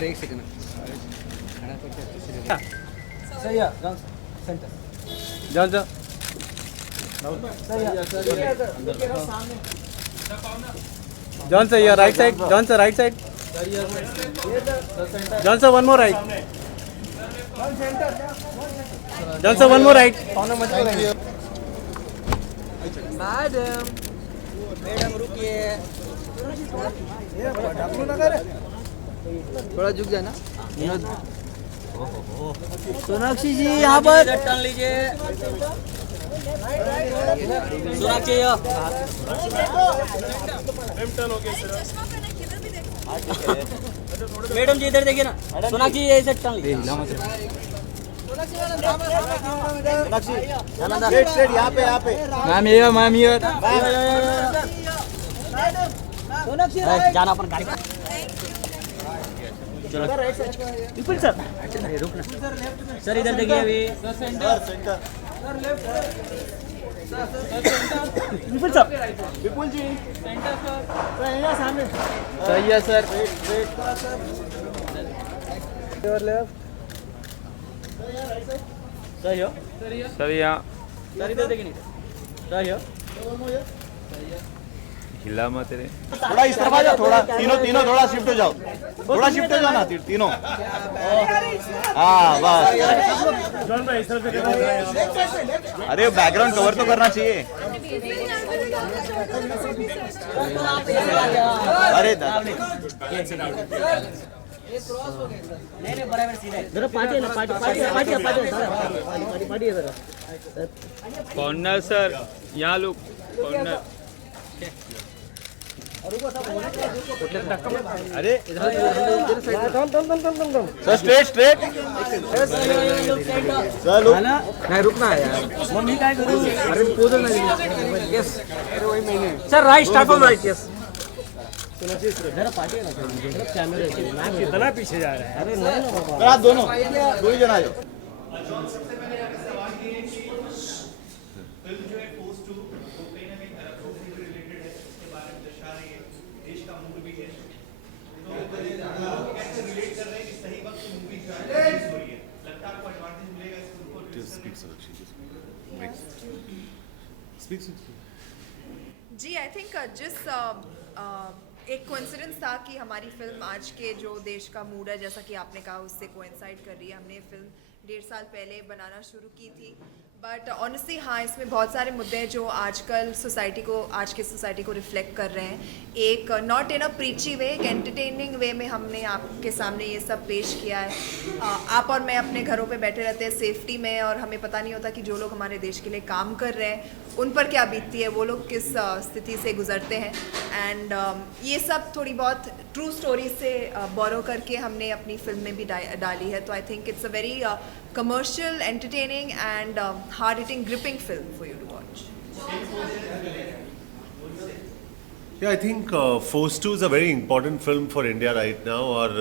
अरे एक सेकंड खड़ा करके अच्छे से ले लो। सही है जॉन सेंटर जाओ जाओ सही है जॉन सर या right side John sir right side John sir one more right John sir one more right madam madam रुकिए थोड़ा झुक जाना सोनाक्षी जी यहाँ पर टर्न लीजिए सोनाक्षी मैडम जी इधर देखिए ना सोनाक्षी ये सेट टर्न लीजिए सोनाक्षी यहाँ पे मैम ये जाना अपन गाड़ी चलो विपुल सर रुकना सर इधर देखिए अभी विपुल सर विपुल जी सेंटर सर यहाँ सामने सही है सर सही हो सर यहाँ सर इधर देखिए नहीं सही हो हिला मत रे थोड़ा इस तरफ आ जाओ थोड़ा तीनों थोड़ा शिफ्ट हो जाओ थोड़ा शिफ्ट हो जाओ ना तीनों हाँ बस अरे बैकग्राउंड कवर तो करना चाहिए अरे नहीं बराबर सीधा जरा पार्टी है ना पार्टी है जरा कॉर्नर सर यहाँ लोग कॉर्नर अरे सर स्ट्रेट सर लोग नहीं रुकना है यार मम्मी काय करू अरे पोज नहीं यस अरे वही मैंने sir right start on right yes जरा पार्टी है ना कैमरे कितना पीछे जा रहा है अरे नहीं ना बाबा आप दोनों दो ही जना जो जी आई थिंक जिस एक कोइंसिडेंस था कि हमारी फिल्म आज के जो देश का मूड है जैसा कि आपने कहा उससे कोइंसाइड कर रही है। हमने फिल्म 1.5 साल पहले बनाना शुरू की थी बट ऑनेस्टली हाँ इसमें बहुत सारे मुद्दे हैं जो आज की सोसाइटी को रिफ्लेक्ट कर रहे हैं। एक नॉट इन अ प्रीची वे, एक एंटरटेनिंग वे में हमने आपके सामने ये सब पेश किया है। आप और मैं अपने घरों पे बैठे रहते हैं सेफ्टी में और हमें पता नहीं होता कि जो लोग हमारे देश के लिए काम कर रहे हैं उन पर क्या बीतती है, वो लोग किस स्थिति से गुजरते हैं। एंड ये सब थोड़ी बहुत ट्रू स्टोरी से बोरो करके हमने अपनी फिल्म में भी डाली है। तो I think it's a very commercial, entertaining and hard-hitting, gripping film for you to watch. Yeah, I think Force 2 is a very important film for India right now और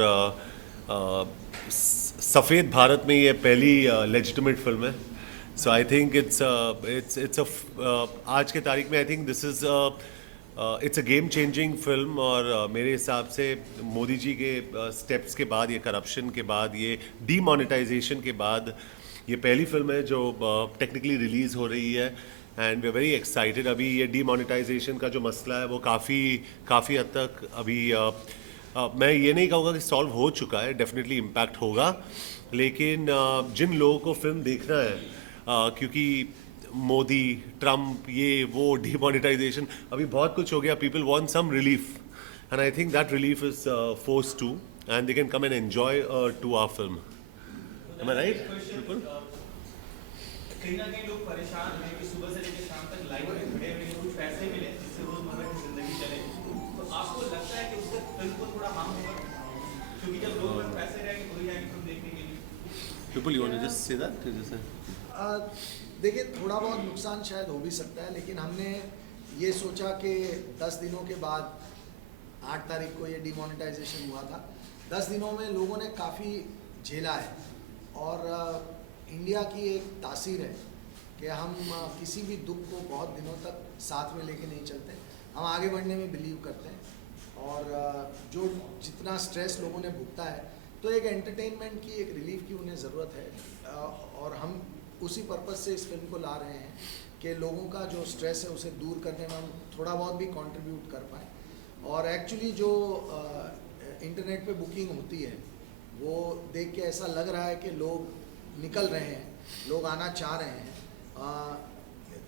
सफ़ेद भारत में ये पहली legitimate film है. So I think it's आज के तारीख में I think this is it's a game changing film और मेरे हिसाब से मोदी जी के स्टेप्स के बाद, ये करप्शन के बाद, ये डीमोनेटाइजेशन के बाद ये पहली फिल्म है जो टेक्निकली रिलीज़ हो रही है and we are very excited. अभी ये डीमोनेटाइजेशन का जो मसला है वो काफ़ी हद तक अभी मैं ये नहीं कहूँगा कि सॉल्व हो चुका है, डेफिनेटली इम्पैक्ट होगा, लेकिन जिन लोगों को फिल्म देखना है क्योंकि मोदी, ट्रम्प, ये वो डीमोनेटाइजेशन, अभी बहुत कुछ हो गया, people want some relief and I think that relief is Force 2 and they can come and enjoy 2 our film. Am I right? बिल्कुल। कहीं ना कहीं लोग परेशान हैं कि सुबह से लेकर शाम तक लाइन में खड़े हुए कुछ पैसे मिले जिससे रोजमर्रा की जिंदगी चले, तो आपको लगता है कि उससे फिल्म को थोड़ा हार्म होगा क्योंकि जब लोग में पैसे रहेंगे तो ही आएंगे फिल्म देखने के लिए? People, you want to just say that? देखिए थोड़ा बहुत नुकसान शायद हो भी सकता है, लेकिन हमने ये सोचा कि 10 दिनों के बाद 8 तारीख को ये डिमोनेटाइजेशन हुआ था, 10 दिनों में लोगों ने काफ़ी झेला है और इंडिया की एक तासीर है कि हम किसी भी दुख को बहुत दिनों तक साथ में लेके नहीं चलते, हम आगे बढ़ने में बिलीव करते हैं और जो जितना स्ट्रेस लोगों ने भुगता है तो एक एंटरटेनमेंट की, एक रिलीफ की उन्हें ज़रूरत है और हम उसी पर्पज़ से इस फिल्म को ला रहे हैं कि लोगों का जो स्ट्रेस है उसे दूर करने में हम थोड़ा बहुत भी कंट्रीब्यूट कर पाएँ। और एक्चुअली जो इंटरनेट पे बुकिंग होती है वो देख के ऐसा लग रहा है कि लोग निकल रहे हैं, लोग आना चाह रहे हैं,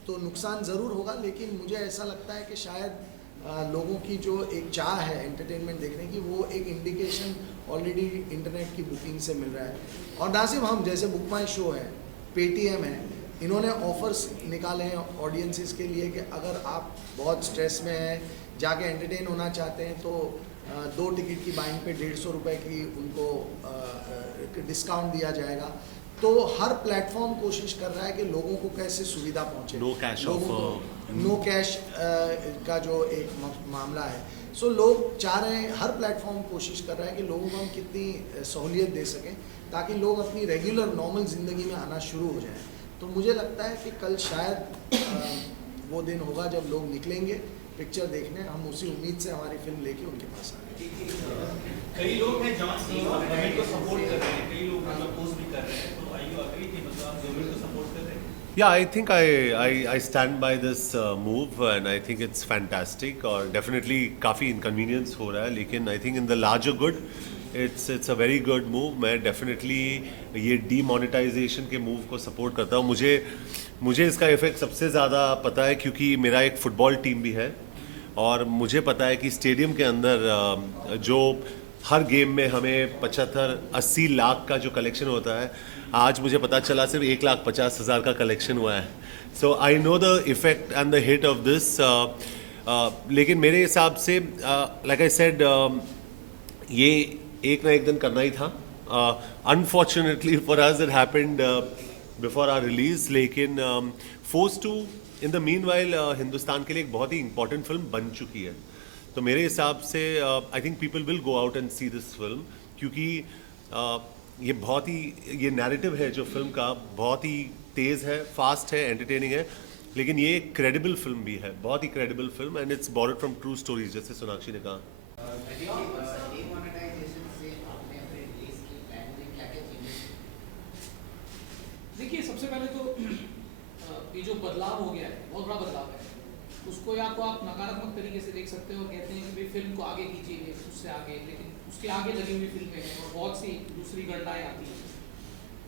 तो नुकसान ज़रूर होगा, लेकिन मुझे ऐसा लगता है कि शायद लोगों की जो एक चाह है एंटरटेनमेंट देखने की, वो एक इंडिकेशन ऑलरेडी इंटरनेट की बुकिंग से मिल रहा है। और ना सिर्फ हम, जैसे बुक माई शो है, पेटीएम है, इन्होंने ऑफर्स निकाले हैं ऑडियंसेस के लिए कि अगर आप बहुत स्ट्रेस में हैं, जाके एंटरटेन होना चाहते हैं, तो 2 टिकट की बाइंग पे 150 रुपये की उनको डिस्काउंट दिया जाएगा। तो हर प्लेटफॉर्म कोशिश कर रहा है कि लोगों को कैसे सुविधा पहुंचे, no cash offer, no cash का जो एक मामला है। सो लोग चाह रहे हैं, हर प्लेटफॉर्म कोशिश कर रहा है कि लोगों को हम कितनी सहूलियत दे सकें ताकि लोग अपनी रेगुलर नॉर्मल ज़िंदगी में आना शुरू हो जाएं। तो मुझे लगता है कि कल शायद वो दिन होगा जब लोग निकलेंगे पिक्चर देखने। हम उसी उम्मीद से हमारी फिल्म लेके उनके पास आ रहे हैं। कई लोग हैं जॉन गवर्नमेंट को सपोर्ट कर रहे हैं, कई लोग अपोज भी कर रहे हैं, तो आई यू एग्री कि मतलब आप गवर्नमेंट को सपोर्ट कर रहे हैं? Yeah, I think I stand by this move and I think it's fantastic और definitely काफ़ी inconvenience हो रहा है, लेकिन I think in the larger good it's a very good move. मैं definitely ये demonetization के move को support करता हूँ। मुझे इसका इफेक्ट सबसे ज़्यादा पता है क्योंकि मेरा एक फुटबॉल टीम भी है और मुझे पता है कि स्टेडियम के अंदर जो हर गेम में हमें 75-80 लाख का जो कलेक्शन होता है, आज मुझे पता चला सिर्फ 1,50,000 का कलेक्शन हुआ है। So I know the effect and the hit of this, लेकिन मेरे हिसाब से लाइक आई सेड ये एक ना एक दिन करना ही था। Unfortunately for us it happened before our release, लेकिन force two in the meanwhile Hindustan के लिए एक बहुत ही इंपॉर्टेंट फिल्म बन चुकी है। तो मेरे हिसाब से I think people will go out and see this film, क्योंकि ये बहुत ही, ये नैरेटिव है जो फिल्म का बहुत ही तेज़ है, फास्ट है, एंटरटेनिंग है, लेकिन ये एक क्रेडिबल फिल्म भी है, बहुत ही क्रेडिबल फिल्म and it's bordered from true stories, जैसे सोनाक्षी ने कहा। देखिए, सबसे पहले तो ये जो बदलाव हो गया है, बहुत बड़ा बदलाव है, उसको या तो आप नकारात्मक तरीके से देख सकते हो और कहते हैं कि भाई फिल्म को आगे कीजिए, उससे आगे, लेकिन उसके आगे लगी हुई फिल्में हैं और बहुत सी दूसरी गणनाएं आती हैं।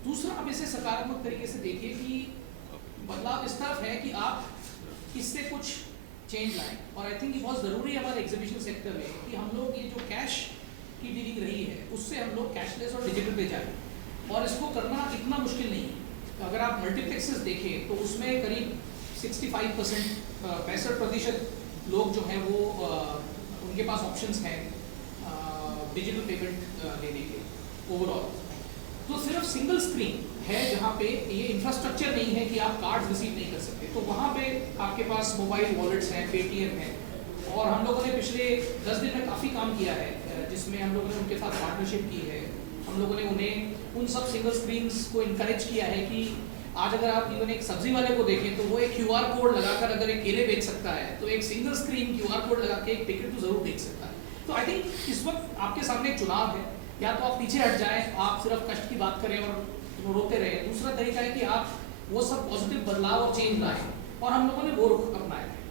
दूसरा, आप इसे सकारात्मक तरीके से देखिए कि बदलाव इस तरफ है कि आप इससे कुछ चेंज लाएं, और आई थिंक ये बहुत ज़रूरी है हमारे एग्जीबिशन सेक्टर में कि हम लोग ये जो कैश की डीलिंग रही है उससे हम लोग कैशलेस और डिजिटल पे जाएं, और इसको करना इतना मुश्किल नहीं है। अगर आप मल्टीप्लेक्सेस देखें तो उसमें करीब 65%, 65% लोग जो हैं वो उनके पास ऑप्शंस हैं डिजिटल पेमेंट लेने के ओवरऑल। तो सिर्फ सिंगल स्क्रीन है जहाँ पे ये इंफ्रास्ट्रक्चर नहीं है कि आप कार्ड रिसीव नहीं कर सकते, तो वहाँ पे आपके पास मोबाइल वॉलेट्स हैं, पेटीएम है, और हम लोगों ने पिछले 10 दिन में काफ़ी काम किया है जिसमें हम लोगों ने उनके साथ पार्टनरशिप की है। हम लोगों ने उन्हें उन सब सिंगल स्क्रीन्स को इनकरेज किया है कि आज अगर आप इवन एक सब्जी वाले को देखें तो वो एक QR कोड लगाकर अगर एक केले बेच सकता है, तो एक सिंगल स्क्रीन QR कोड लगा के एक टिकट तो जरूर बेच सकता है। तो आई थिंक इस वक्त आपके सामने एक चुनाव है, या तो आप पीछे हट जाएं, आप सिर्फ कष्ट की बात करें और रोते रहें। दूसरा तरीका है कि आप वो सब पॉजिटिव बदलाव और चेंज लाएं, और हम लोगों ने वो रुख अपनाया है।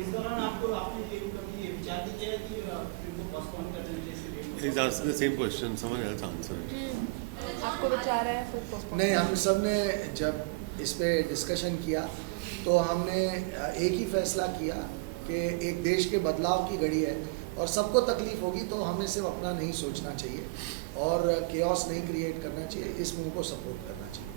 इस दौरान आपको आपने ये विचार किया है कि फिल्म को पोस्टपोन कर देने के लिए? He's asking the same question, someone else answer it. आपको विचार है फिर postpone? नहीं, हम सब ने जब इस पे डिस्कशन किया तो हमने एक ही फैसला किया कि एक देश के बदलाव की घड़ी है और सबको तकलीफ होगी, तो हमें सिर्फ अपना नहीं सोचना चाहिए और केओस नहीं क्रिएट करना चाहिए, इस मूव को सपोर्ट करना चाहिए।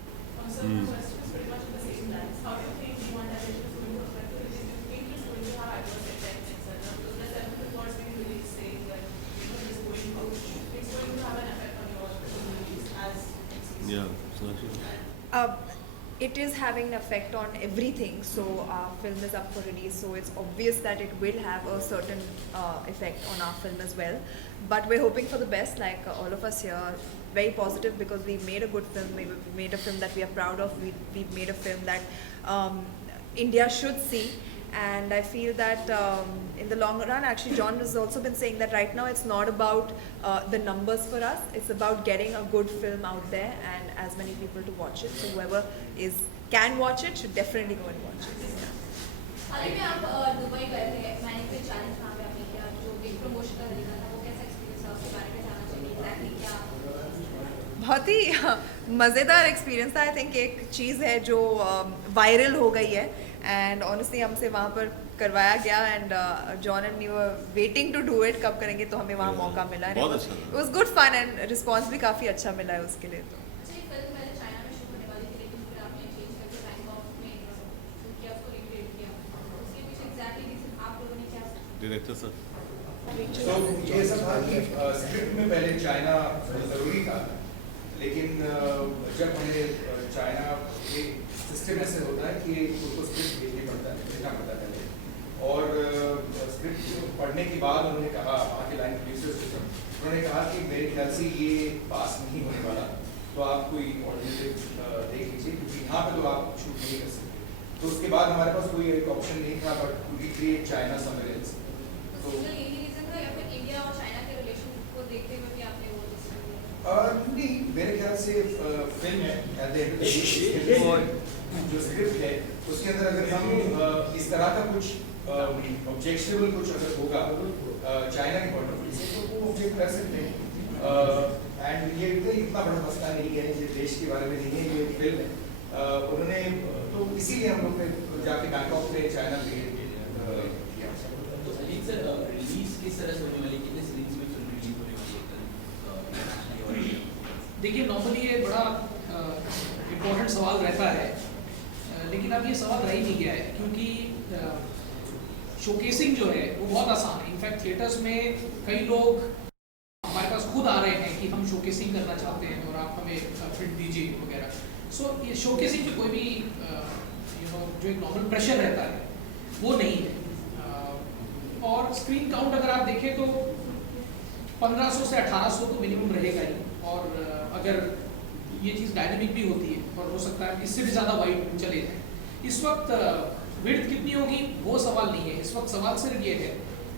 It is having an effect on everything. So our film is up for release, so it's obvious that it will have a certain effect on our film as well. But we're hoping for the best, like all of us here, very positive, because we made a good film. We made a film that we are proud of. We made a film that India should see, and I feel that in the long run, actually John has also been saying that right now it's not about the numbers for us, it's about getting a good film out there and as many people to watch it. So whoever can watch it should definitely go and watch it. हाल ही में आप Dubai गए थे, मैंने कोई challenge वहाँ पे आपने किया जो बिग प्रमोशन का तरीका था, वो कैसा एक्सपीरियंस था, उसके बारे में जानना चाहिए एग्जैक्टली क्या? बहुत ही मज़ेदार एक्सपीरियंस था. आई थिंक एक चीज़ है जो वायरल हो गई है एंड ऑनेस्टली हमसे वहाँ पर करवाया गया and John and me were waiting to do it, कब करेंगे, तो हमें वहाँ मौका मिला. It was good fun and response भी काफ़ी अच्छा मिला है उसके लिए. तो अच्छा, ये फिल्म पहले चाइना में शूट होने वाली थी, लेकिन फिर आपने चेंज करके बैंकॉक में शूट किया, उसको रिक्रिएट किया. उसके पीछे एग्जैक्टली रीजन आप लोगों ने क्या सोचा? डायरेक्टर सर तो ये सब था कि स्क्रिप्ट में पहले चाइना ज़रूरी था, लेकिन जब हमें चाइना के सिस्टम ऐसे होता है कि उनको स्क्रिप्ट भेजना पड़ता है पहले, और स्क्रिप्ट पढ़ने के बाद उन्होंने कहा, वहाँ के लाइन प्रोड्यूसर्स उन्होंने कहा कि मेरे ख्याल से ये पास नहीं होने वाला, तो आप कोई ऑल्टरनेटिव देख लीजिए, क्योंकि यहाँ पे तो आप शूट नहीं कर सकते. तो उसके बाद हमारे पास कोई एक ऑप्शन नहीं था but to recreate China somewhere else. तो यही रीजन था या फिर इंडिया और चाइना के रिलेशन को देखते हुए भी आपने वो डिसीजन लिया? नहीं, मेरे ख्याल से फिल्म है at the end of the day, और जो स्क्रिप्ट है उसके अंदर अगर हम इस तरह का कुछ ऑब्जेक्शनेबल कुछ अगर होगा चाइना के पॉइंट ऑफ व्यू से, तो वो ऑब्जेक्ट कर सकते हैं. एंड ये इतना बड़ा मसला नहीं है, ये देश के बारे में नहीं है, ये फिल्म है. उन्होंने तो इसीलिए हम लोग ने जाके बैंकॉक में चाइना पे किया. तो अजीत सर, रिलीज किस तरह से होने वाली, कितने सीरीज में फिल्म रिलीज होने वाली है? देखिए, नॉर्मली ये बड़ा इम्पोर्टेंट सवाल रहता है, लेकिन अब ये सवाल रह ही नहीं गया है, क्योंकि शोकेसिंग जो है वो बहुत आसान है. इनफैक्ट थिएटर्स में कई लोग हमारे पास खुद आ रहे हैं कि हम शोकेसिंग करना चाहते हैं और आप हमें फिल्म दीजिए वगैरह. सो ये शोकेसिंग पे कोई भी जो एक नॉर्मल प्रेशर रहता है वो नहीं है. और स्क्रीन काउंट अगर आप देखें तो 1500 से 1800 तो मिनिमम रहेगा ही, और अगर ये चीज़ डायनेमिक भी होती है और हो सकता है इससे भी ज़्यादा वाइड चले जाए. इस वक्त विड्थ कितनी होगी वो सवाल नहीं है. इस वक्त सवाल सिर्फ ये है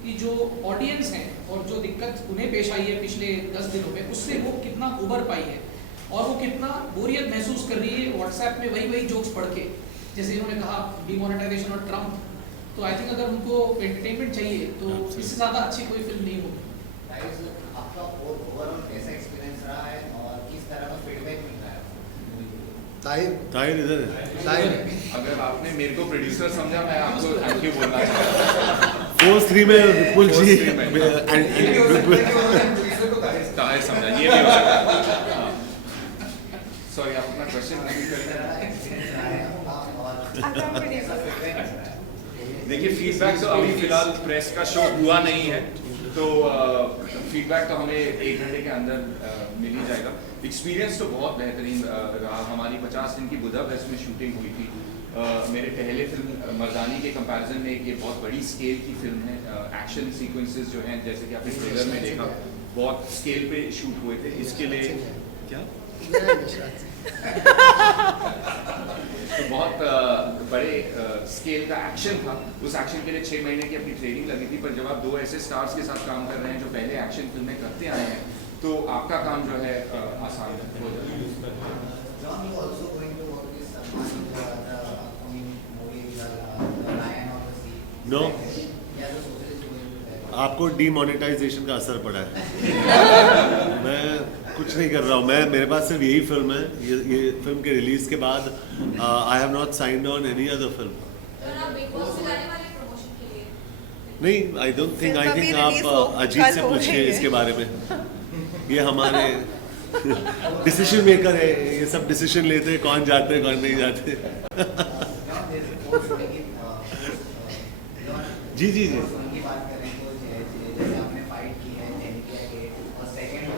कि जो ऑडियंस हैं और जो दिक्कत उन्हें पेश आई है पिछले 10 दिनों में, उससे वो कितना उबर पाई है और वो कितना बोरियत महसूस कर रही है व्हाट्सएप में वही जोक्स पढ़ के. जैसे इन्होंने कहा डिमोनेटाइजेशन और ट्रम्प, तो आई थिंक अगर उनको एंटरटेनमेंट चाहिए तो इससे ज़्यादा अच्छी कोई फिल्म नहीं होगी. आपका ओवरऑल कैसा एक्सपीरियंस रहा है और किस तरह का फीडबैक मिल रहा है? ताहिर इधर है. अगर आपने मेरे को प्रोड्यूसर समझा, मैं आपको थैंक यू बोलना चाहता हूँ. फोर्स 3 में विपुल जी ताहिर समझा, ये भी हो सकता है. सॉरी, आप अपना क्वेश्चन नहीं करेंगे. देखिए, फीडबैक तो अभी फिलहाल प्रेस का शो हुआ नहीं है, तो फीडबैक तो हमें 1 घंटे के अंदर मिल ही जाएगा. एक्सपीरियंस तो बहुत बेहतरीन रहा. हमारी 50 दिन की बुदापेस्ट में शूटिंग हुई थी. मेरे पहले फिल्म मर्दानी के कंपैरिजन में ये बहुत बड़ी स्केल की फिल्म है. एक्शन सीक्वेंसेस जो हैं, जैसे कि आपने ट्रेलर में देखा, बहुत स्केल पे शूट हुए थे. इसके लिए क्या तो बहुत बड़े स्केल का एक्शन था. उस एक्शन के लिए 6 महीने की अपनी ट्रेनिंग लगी थी. पर जब आप 2 ऐसे स्टार्स के साथ काम कर रहे हैं जो पहले एक्शन फिल्में करते आए हैं, तो आपका काम जो है आसान हो जाता है. John, you also going to work with Salman for the upcoming movie, The Lion of the Sea? No. Yeah, the social is going to that. आपको डीमोनेटाइजेशन का असर पड़ा है. मैं कुछ नहीं कर रहा हूँ. मेरे पास सिर्फ यही फिल्म है. ये फिल्म के रिलीज के बाद I have not signed on any other film. और आप बिग बॉस से जाने वाले प्रमोशन के लिए? नहीं, I don't think. I think आप अजीत से पूछिए इसके बारे में. ये हमारे डिसीजन मेकर है. ये सब डिसीजन लेते हैं कौन जाते हैं कौन नहीं जाते. जी जी जी. उनकी बात करें तो जैसे आपने फाइट की है जेनिया के, और सेकंड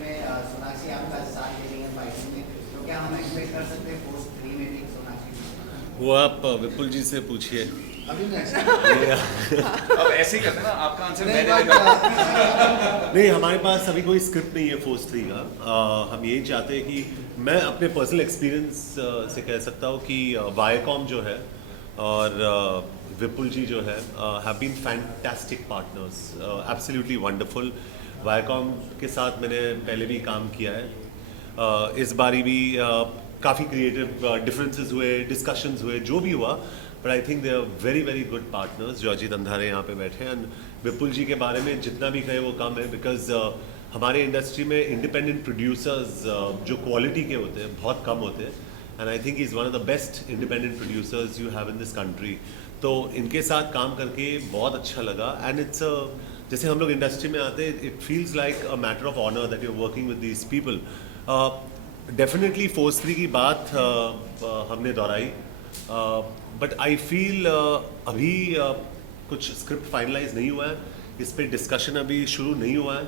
में सोनाक्षी आपका साथ दे रही है फाइटिंग में, तो क्या हम एक्सपेक्ट कर सकते हैं फोर्स 3 में भी सोनाक्षी? वो आप विपुल जी से पूछिए. अब ऐसे ही करते ना, आपका आंसर मैं देगा. नहीं, हमारे पास अभी कोई स्क्रिप्ट नहीं है फोर्स 3 का. हम यही चाहते हैं कि मैं अपने पर्सनल एक्सपीरियंस से कह सकता हूँ कि वायकॉम जो है और विपुल जी जो है have been fantastic partners, absolutely wonderful. Viacom के साथ मैंने पहले भी काम किया है, इस बारी भी काफ़ी क्रिएटिव डिफरेंसेस हुए, डिस्कशंस हुए, जो भी हुआ, but I think they are very very good partners. जो अजीत अंधारे यहाँ पे बैठे हैं, एंड विपुल जी के बारे में जितना भी कहे वो कम है, बिकॉज हमारे इंडस्ट्री में इंडिपेंडेंट प्रोड्यूसर्स जो क्वालिटी के होते हैं बहुत कम होते हैं, and I think is one of the best independent producers you have in this country. तो इनके साथ काम करके बहुत अच्छा लगा, एंड इट्स जैसे हम लोग इंडस्ट्री में आते हैं, it feels like a matter of honour that you are working with these people. Definitely Force 3 की बात हमने दोहराई, बट आई फील अभी कुछ स्क्रिप्ट फाइनलाइज नहीं हुआ है, इस पर डिस्कशन अभी शुरू नहीं हुआ है।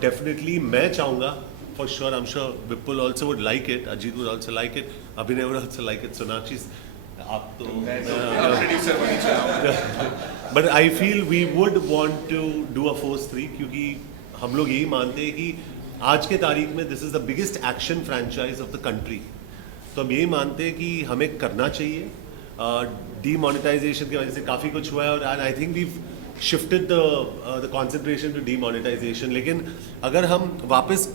डेफिनेटली मैं चाहूँगा, for sure, I am sure Vipul also would like it, Ajit would also like it, Abhinay would also like it, Sonakshi, आप तो, but I feel we would want to do a force 3, क्योंकि हम लोग यही मानते हैं कि आज के तारीख में this is the biggest action franchise of the country. तो हम यही मानते हैं कि हमें करना चाहिए। डीमोनेटाइजेशन की वजह से काफ़ी कुछ हुआ है, और I think we shifted the concentration to demonetization. लेकिन अगर हम वापस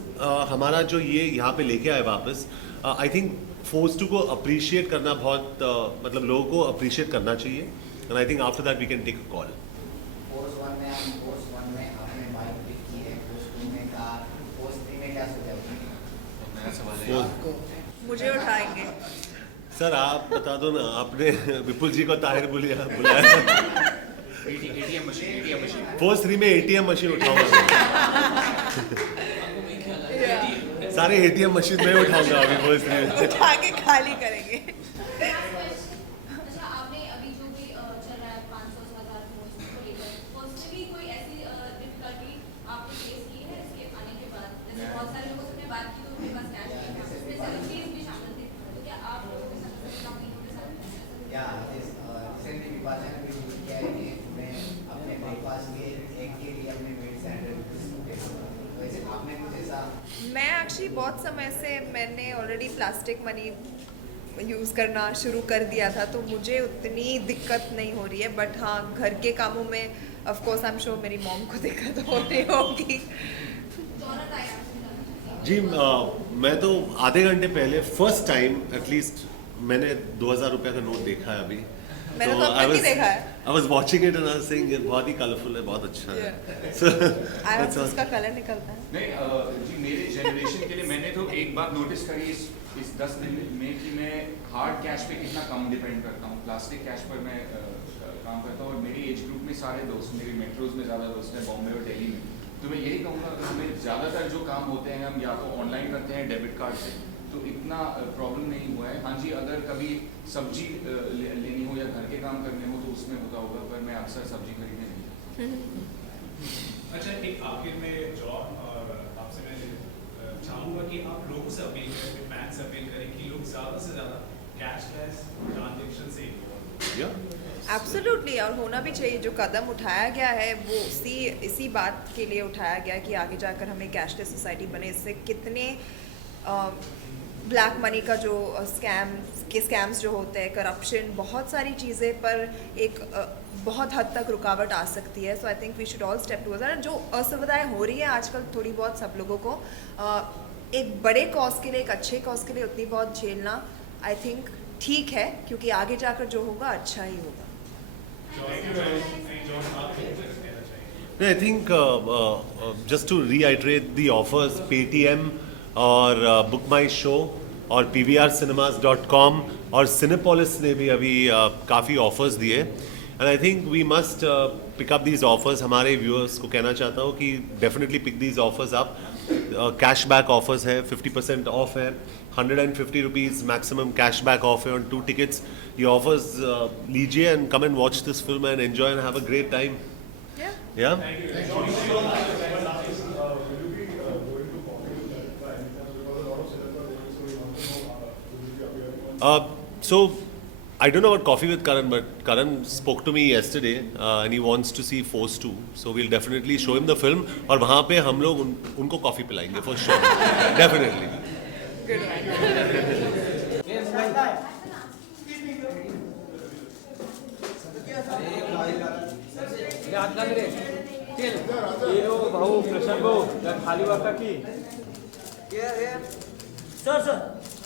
हमारा जो ये यहाँ पे लेके आए वापस, आई थिंक फोर्स 2 को अप्रिशिएट करना बहुत मतलब लोगों को अप्रिशिएट करना चाहिए, and I think after that we can take a call. Force 1 में आपने बाइक पिक की है, फोर्स 2 में कार, फोर्स 3 में क्या सोचा है? मुझे उठाएंगे सर आप बता दो ना, आपने विपुल जी को ताहिर बुलाया ATM मशीन फोर्स 3 में ATM मशीन उठाऊंगा, सारे ATM मशीन में उठाऊंगा अभी फोर्स 3 में। उठा के खाली करेंगे। अच्छा, आपने अभी जो भी चल रहा है 500 से 1000 पोस्ट को लेकर, पोस्ट में भी कोई ऐसी डिफिकल्टी आपने फेस की है इसके आने के बाद? जैसे बहुत सारे लोगों से हमने बात की तो उनके पास कैश नहीं था, उसमें सेलिब्रिटीज भी शामिल थे, तो क्या आप लोगों के साथ या रिसेंटली विपाशा ने भी ट्वीट किया है कि मैं अपने ब्रेकफास्ट के एक के लिए अपने वेट सैंडल, वैसे आपने कुछ ऐसा? मैं एक्चुअली बहुत समय से मैंने ऑलरेडी प्लास्टिक मनी यूज़ करना शुरू कर दिया था, तो मुझे उतनी दिक्कत नहीं हो रही है, बट हाँ घर के कामों में of course I am sure मेरी मॉम को दिक्कत हो रही होगी। जी मैं तो आधे घंटे पहले फर्स्ट टाइम एटलीस्ट मैंने 2000 रुपये का नोट देखा है अभी। मैंने तो अब तक ही देखा है। I was watching it and I was saying ये बहुत ही कलरफुल है, बहुत अच्छा है। So उसका कलर निकलता है। नहीं जी, मेरे जनरेशन के लिए मैंने तो एक बात नोटिस करी इस 10 दिन में कि मैं हार्ड कैश पे कितना कम डिपेंड करता हूँ, प्लास्टिक कैश पर मैं काम करता हूँ। और मेरी एज ग्रुप में सारे दोस्त, मेरी मेट्रोज में ज़्यादा दोस्त हैं, बॉम्बे और दिल्ली में। तो मैं यही कहूँगा कि हमें ज़्यादातर जो काम होते हैं हम या तो ऑनलाइन करते हैं डेबिट कार्ड से, तो इतना प्रॉब्लम नहीं हुआ है। हाँ जी, अगर कभी सब्जी लेनी हो या घर के काम करने हो तो उसमें होता होगा, पर मैं अक्सर सब्जी खरीदने नहीं। अच्छा, एक आखिर में जॉब और आपसे मैं चाहूँगा कि आप लोगों से अपील करें, फैंस से अपील करें कि लोग ज़्यादा से ज़्यादा कैशलेस ट्रांजेक्शन से एब्सोल्युटली, और होना भी चाहिए। जो कदम उठाया गया है वो इसी बात के लिए उठाया गया कि आगे जाकर हमें कैशलेस सोसाइटी बने। इससे कितने ब्लैक मनी का जो स्कैम्स जो होते हैं, करप्शन, बहुत सारी चीज़ें पर एक बहुत हद तक रुकावट आ सकती है। So I think we should all step towards. जो असुविधाएं हो रही है आजकल थोड़ी बहुत सब लोगों को, एक बड़े कॉज के लिए, एक अच्छे कॉज के लिए उतनी बहुत झेलना आई थिंक ठीक है, क्योंकि आगे जाकर जो होगा अच्छा ही होगा। I think just to reiterate the offers, Paytm और Book My Show और PVRcinemas.com और Cinepolis ने भी अभी काफ़ी ऑफर्स दिए, and I think we must pick up these offers. हमारे व्यूअर्स को कहना चाहता हूँ कि definitely pick these offers up. Cashback offers है, 50% ऑफ है, 150 रुपीज़ मैक्सिमम कैशबैक ऑफ है ऑन 2 tickets। ये ऑफर्स लीजिए and come and watch this film and enjoy and have a great time. या so I don't know about Coffee with Karan, but Karan spoke to me yesterday and he wants to see Force 2, so we'll definitely show him the film और वहाँ पे हम लोग उनको coffee पिलाएंगे for sure, definitely. Good one. हात घाल रे चल भाऊ प्रशांत भाऊ खाली वाका की सर